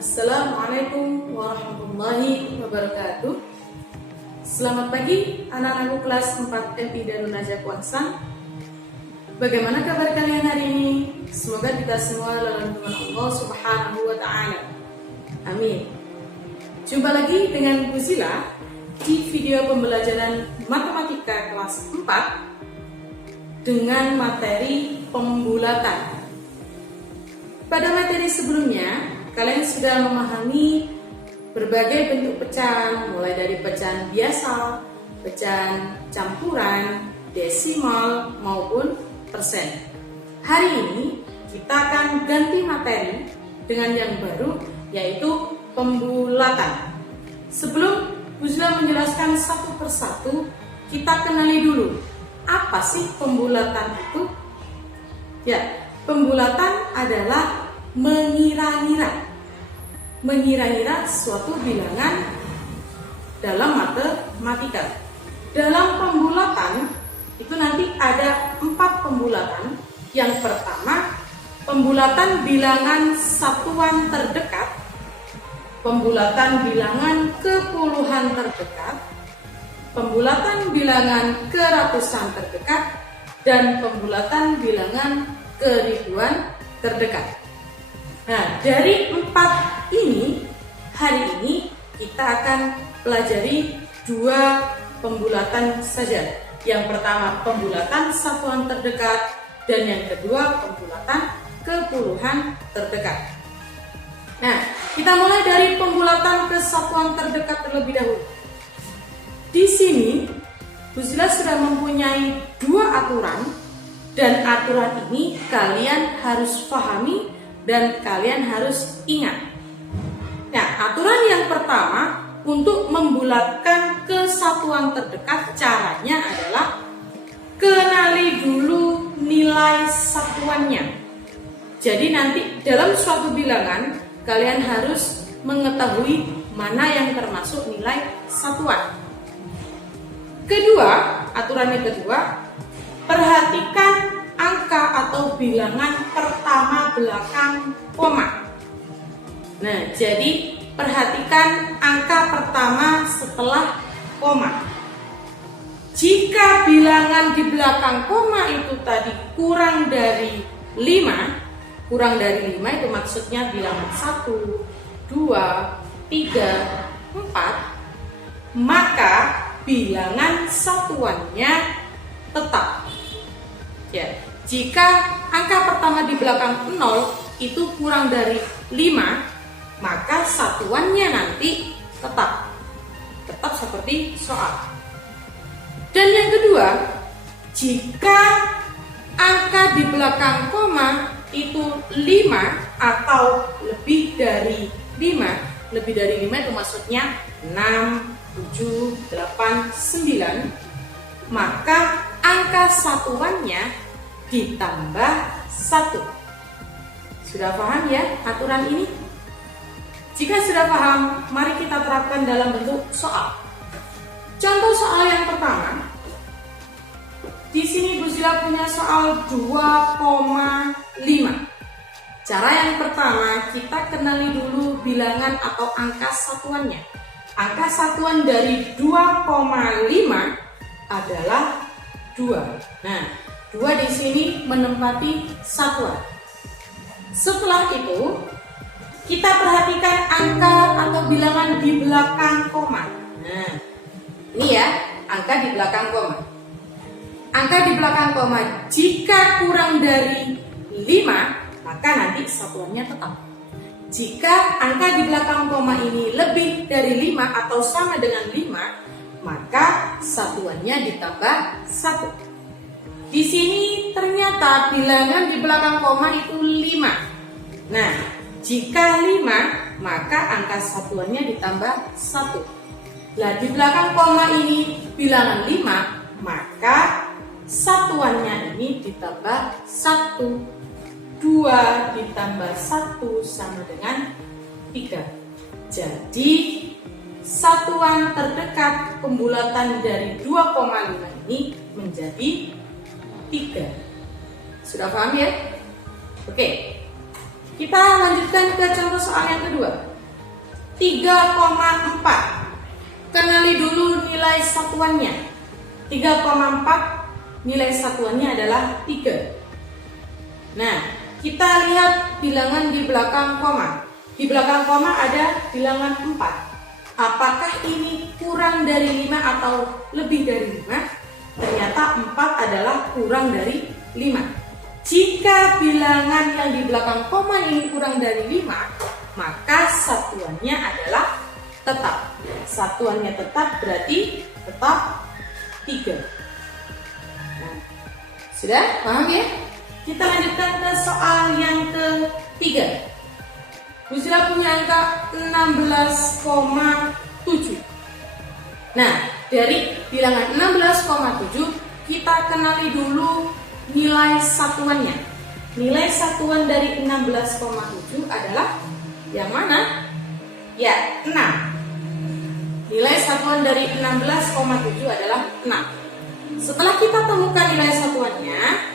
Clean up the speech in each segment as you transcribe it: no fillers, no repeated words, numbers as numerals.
Assalamualaikum warahmatullahi wabarakatuh. Selamat pagi anak-anakku kelas 4 MI Darul Najah Kuansan. Bagaimana kabar kalian hari ini? Semoga kita semua dalam lindungan Allah Subhanahu wa Ta'ala. Amin. Jumpa lagi dengan Bu Zila di video pembelajaran matematika kelas 4 dengan materi pembulatan. Pada materi sebelumnya, kalian sudah memahami berbagai bentuk pecahan, mulai dari pecahan biasa, pecahan campuran, desimal, maupun persen. Hari ini kita akan ganti materi dengan yang baru, yaitu pembulatan. Sebelum Bu Zila menjelaskan satu persatu, kita kenali dulu, apa sih pembulatan itu? Ya, pembulatan adalah mengira-ngira suatu bilangan dalam matematika. Dalam pembulatan itu nanti ada 4 pembulatan. Yang pertama, pembulatan bilangan satuan terdekat, pembulatan bilangan kepuluhan terdekat, pembulatan bilangan keratusan terdekat, dan pembulatan bilangan keribuan terdekat. Nah, dari 4 ini, hari ini kita akan pelajari 2 pembulatan saja. Yang pertama, pembulatan satuan terdekat, dan yang kedua, pembulatan kepuluhan terdekat. Nah, kita mulai dari pembulatan kesatuan terdekat terlebih dahulu. Di sini, Bu Zila sudah mempunyai 2 aturan, dan aturan ini kalian harus pahami dan kalian harus ingat. Nah, aturan yang pertama untuk membulatkan kesatuan terdekat, caranya adalah kenali dulu nilai satuannya. Jadi nanti dalam suatu bilangan kalian harus mengetahui mana yang termasuk nilai satuan. Kedua, aturan yang kedua, perhatikan angka atau bilangan pertama belakang koma. Nah, jadi perhatikan angka pertama setelah koma. Jika bilangan di belakang koma itu tadi kurang dari 5, itu maksudnya bilangan 1, 2, 3, 4, maka bilangan satuannya tetap. Ya, jika angka pertama di belakang 0 itu kurang dari 5, maka satuannya nanti tetap seperti soal. Dan yang kedua, jika angka di belakang koma itu 5 atau lebih dari 5 itu maksudnya 6, 7, 8, 9, maka angka satuannya ditambah 1. Sudah paham ya aturan ini? Jika sudah paham, mari kita terapkan dalam bentuk soal. Contoh soal yang pertama. Di sini Bu Zila punya soal 2,5. Cara yang pertama, kita kenali dulu bilangan atau angka satuannya. Angka satuan dari 2,5 adalah 2. Nah, 2 di sini menempati satuan. Setelah itu, kita perhatikan angka atau bilangan di belakang koma. Nah, ini ya, angka di belakang koma. Angka di belakang koma jika kurang dari 5, maka nanti satuannya tetap. Jika angka di belakang koma ini lebih dari 5 atau sama dengan 5, maka satuannya ditambah 1. Di sini ternyata bilangan di belakang koma itu 5. Nah, jika 5, maka angka satuannya ditambah 1. Nah, di belakang koma ini bilangan 5, maka satuannya ini ditambah 1. 2 ditambah 1 sama dengan 3. Jadi satuan terdekat pembulatan dari 2,5 ini menjadi 3. Sudah paham ya? Oke, kita lanjutkan ke contoh soal yang kedua. 3,4. Kenali dulu nilai satuannya. 3,4 nilai satuannya adalah 3. Nah, kita lihat bilangan di belakang koma. Di belakang koma ada bilangan 4. Apakah ini kurang dari 5 atau lebih dari 5? Ternyata 4 adalah kurang dari 5. Jika bilangan yang di belakang koma ini kurang dari 5, maka satuannya adalah tetap. Satuannya tetap berarti tetap 3. Nah, sudah paham ya? Kita lanjutkan ke soal yang ketiga. Bu Sila punya angka 16,7. Nah, dari bilangan 16,7 kita kenali dulu nilai satuannya. Nilai satuan dari 16,7 adalah yang mana? Ya, 6. Nilai satuan dari 16,7 adalah 6. Setelah kita temukan nilai satuannya,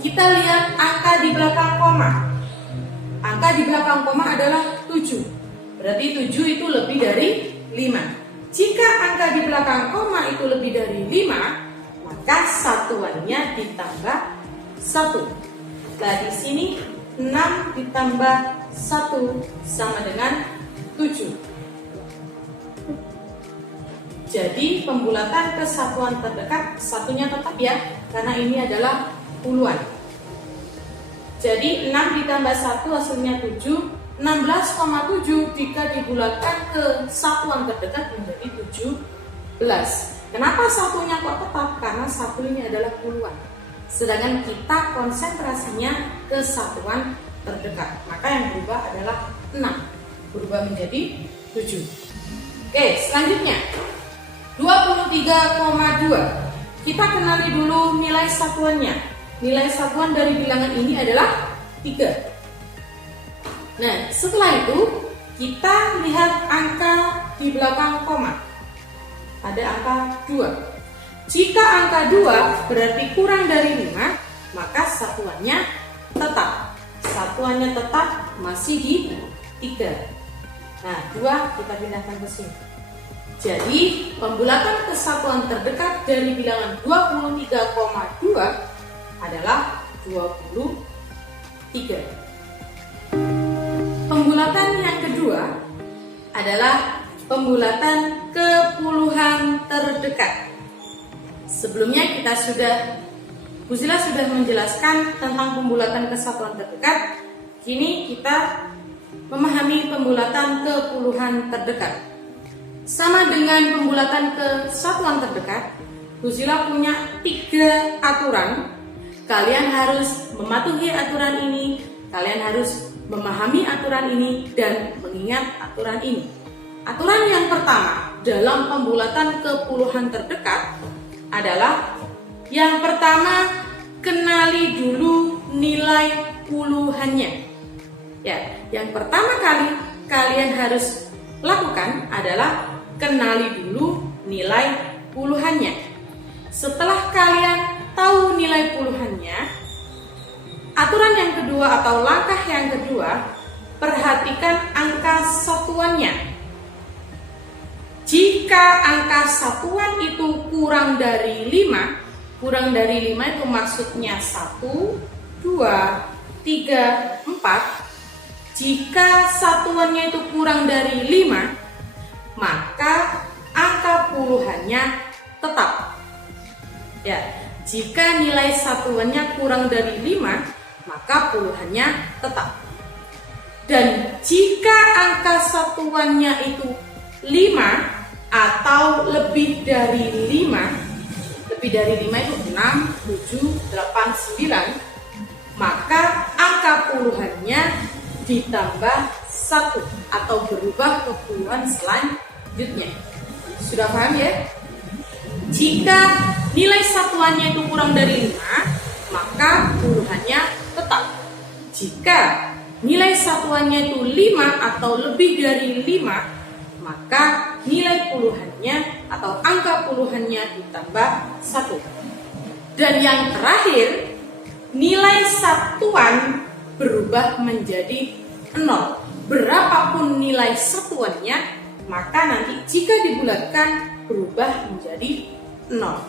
kita lihat angka di belakang koma. Angka di belakang koma adalah 7. Berarti 7 itu lebih dari 5. Jika angka di belakang koma itu lebih dari 5, maka satuannya ditambah 1. Nah, di sini 6 ditambah 1 sama dengan 7. Jadi pembulatan ke satuan terdekat satunya tetap ya, karena ini adalah puluhan. Jadi 6 ditambah 1 hasilnya 7. 16,7 jika dibulatkan ke satuan terdekat menjadi 17. Kenapa satunya kok tetap? Karena satu ini adalah puluhan. Sedangkan kita konsentrasinya ke satuan terdekat. Maka yang berubah adalah 6. Berubah menjadi 7. Oke, selanjutnya 23,2. Kita kenali dulu nilai satuannya. Nilai satuan dari bilangan ini adalah 3. Nah, setelah itu kita lihat angka di belakang koma. Ada angka 2. Jika angka 2 berarti kurang dari 5, maka satuannya tetap. Satuannya tetap masih di 3. Nah, 2 kita pindahkan ke sini. Jadi, pembulatan kesatuan terdekat dari bilangan 23,2 adalah 23. Pembulatan yang kedua adalah pembulatan ke puluhan terdekat. Sebelumnya Bu Sila sudah menjelaskan tentang pembulatan kesatuan terdekat. Kini kita memahami pembulatan ke puluhan terdekat. Sama dengan pembulatan ke satuan terdekat, Bu Sila punya 3 aturan. Kalian harus mematuhi aturan ini, kalian harus memahami aturan ini, dan mengingat aturan ini. Aturan yang pertama dalam pembulatan ke puluhan terdekat adalah yang pertama, kenali dulu nilai puluhannya. Ya, yang pertama kali kalian harus lakukan adalah kenali dulu nilai puluhannya. Setelah kalian tahu nilai puluhannya, aturan yang kedua atau langkah yang kedua, perhatikan angka satuannya. Jika angka satuan itu kurang dari 5 itu maksudnya 1, 2, 3, 4. Jika satuannya itu kurang dari 5, maka angka puluhannya tetap. Ya, jika nilai satuannya kurang dari 5, maka puluhannya tetap. Dan jika angka satuannya itu 5 atau lebih dari 5 itu 6, 7, 8, 9, maka angka puluhannya ditambah 1 atau berubah ke puluhan selanjutnya. Sudah paham ya? Jika nilai satuannya itu kurang dari 5, maka puluhannya tetap. Jika nilai satuannya itu 5 atau lebih dari 5, maka nilai puluhannya atau angka puluhannya ditambah 1. Dan yang terakhir, nilai satuan berubah menjadi 0. berapapun nilai satuannya, maka nanti jika dibulatkan berubah menjadi 0.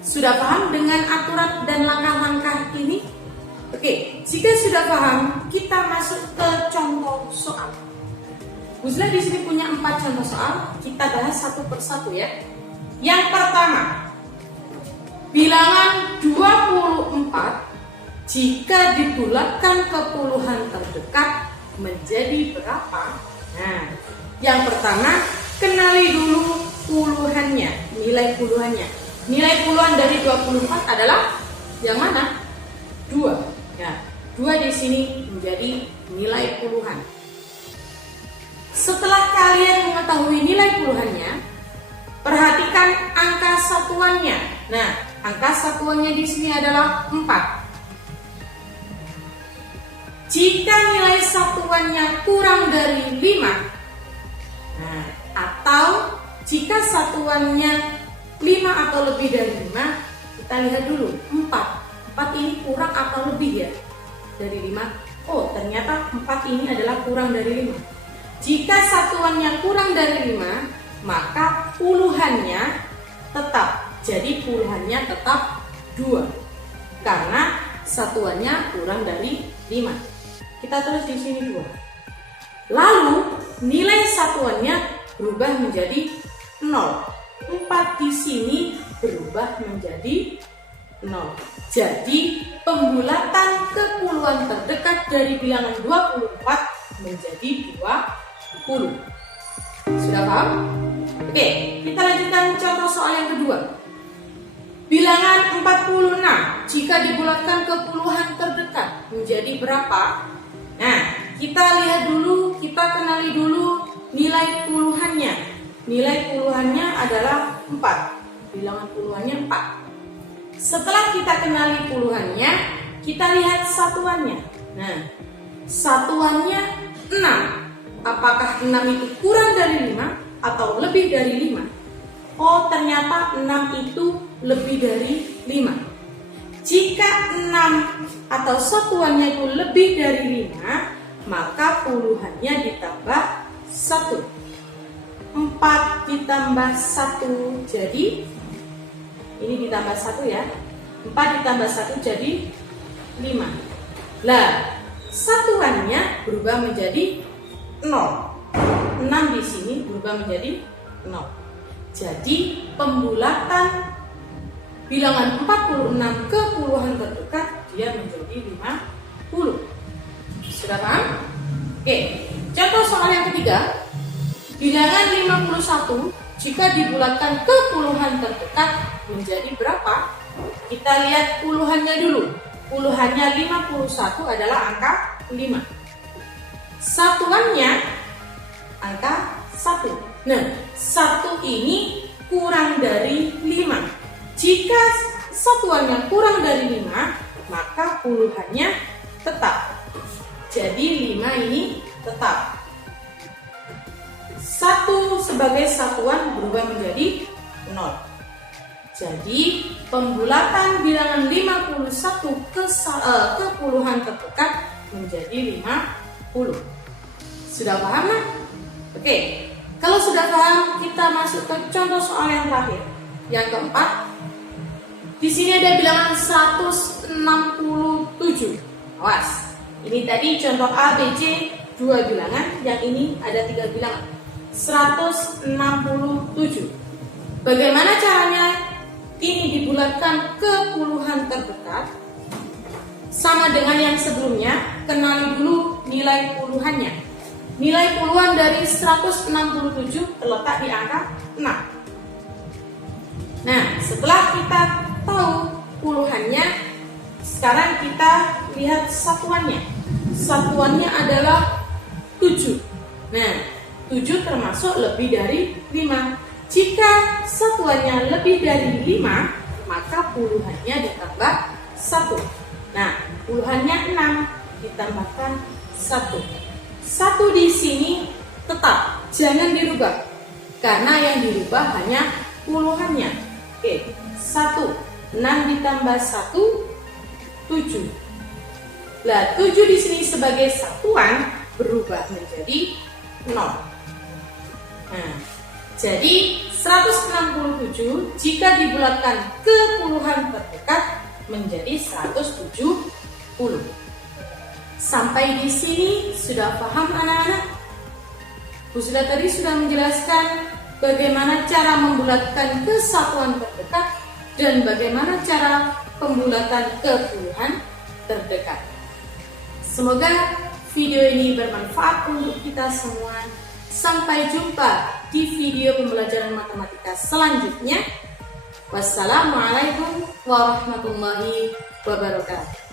Sudah paham dengan aturan dan langkah-langkah ini? Oke, jika sudah paham, kita masuk ke contoh soal. Bu Zila di sini punya 4 contoh soal, kita bahas satu persatu ya. Yang pertama, bilangan 24 jika dibulatkan ke puluhan terdekat menjadi berapa? Nah, yang pertama, kenali dulu puluhannya, nilai puluhannya. Nilai puluhan dari 24 adalah yang mana? 2. Ya, 2 di sini menjadi nilai puluhan. Setelah kalian mengetahui nilai puluhannya, perhatikan angka satuannya. Nah, angka satuannya di sini adalah 4. Jika nilai satuannya kurang dari 5, nah, atau jika satuannya 5 atau lebih dari 5, kita lihat dulu 4. 4 ini kurang atau lebih ya dari 5. Oh, ternyata 4 ini adalah kurang dari 5. Jika satuannya kurang dari 5, maka puluhannya tetap. Jadi puluhannya tetap 2. Karena satuannya kurang dari 5. Kita tulis di sini 2. Lalu nilai satuannya berubah menjadi 0. 4 di sini berubah menjadi 0. Jadi pembulatan ke puluhan terdekat dari bilangan 24 menjadi 20. Sudah paham? Oke, kita lanjutkan contoh soal yang kedua. Bilangan 46 jika dibulatkan ke puluhan terdekat menjadi berapa? Nah, kita lihat dulu, kita kenali dulu nilai puluhannya. Nilai puluhannya adalah 4. Bilangan puluhannya 4. Setelah kita kenali puluhannya, kita lihat satuannya. Nah, satuannya 6. Apakah 6 itu kurang dari 5 atau lebih dari 5? Oh, ternyata 6 itu lebih dari 5. Jika 6 atau satuannya itu lebih dari 5, maka puluhannya ditambah 1. 4 ditambah 1 jadi, ini ditambah 1 ya, 4 ditambah 1 jadi 5. Lah, satuannya berubah menjadi 0. 6 di sini berubah menjadi 0. Jadi pembulatan bilangan 46 ke puluhan terdekat dia menjadi 50. Sudah paham? Oke, contoh soal yang ketiga. Bilangan 51 jika dibulatkan ke puluhan terdekat menjadi berapa? Kita lihat puluhannya dulu. Puluhannya 51 adalah angka 5. Satuannya angka 1. Nah, 1 ini kurang dari 5. Jika satuannya kurang dari 5, maka puluhannya tetap. Jadi 5 ini tetap. 1 sebagai satuan berubah menjadi 0. Jadi pembulatan bilangan 51 ke puluhan terdekat menjadi 50. Sudah paham? Oke, kalau sudah paham, kita masuk ke contoh soal yang terakhir. Yang keempat, di sini ada bilangan 167. Awas, ini tadi contoh A, B, C, 2 bilangan. Yang ini ada 3 bilangan. 167. Bagaimana caranya ini dibulatkan ke puluhan terdekat? Sama dengan yang sebelumnya, kenali dulu nilai puluhannya. Nilai puluhan dari 167 terletak di angka 6. Nah, setelah kita tahu puluhannya, sekarang kita lihat satuannya. Satuannya adalah 7. Nah, 7 termasuk lebih dari 5. Jika satuannya lebih dari 5, maka puluhannya ditambah 1. Nah, puluhannya 6 ditambahkan 1. 1 di sini tetap, jangan dirubah. Karena yang dirubah hanya puluhannya. Oke, 1. 6 ditambah 1, 7. Lah, 7 di sini sebagai satuan, berubah menjadi 0. Nah, jadi 167 jika dibulatkan ke puluhan terdekat menjadi 170. Sampai di sini sudah paham anak-anak? Bu Sila tadi sudah menjelaskan bagaimana cara membulatkan ke satuan terdekat dan bagaimana cara pembulatan ke puluhan terdekat. Semoga video ini bermanfaat untuk kita semua. Sampai jumpa di video pembelajaran matematika selanjutnya. Wassalamualaikum warahmatullahi wabarakatuh.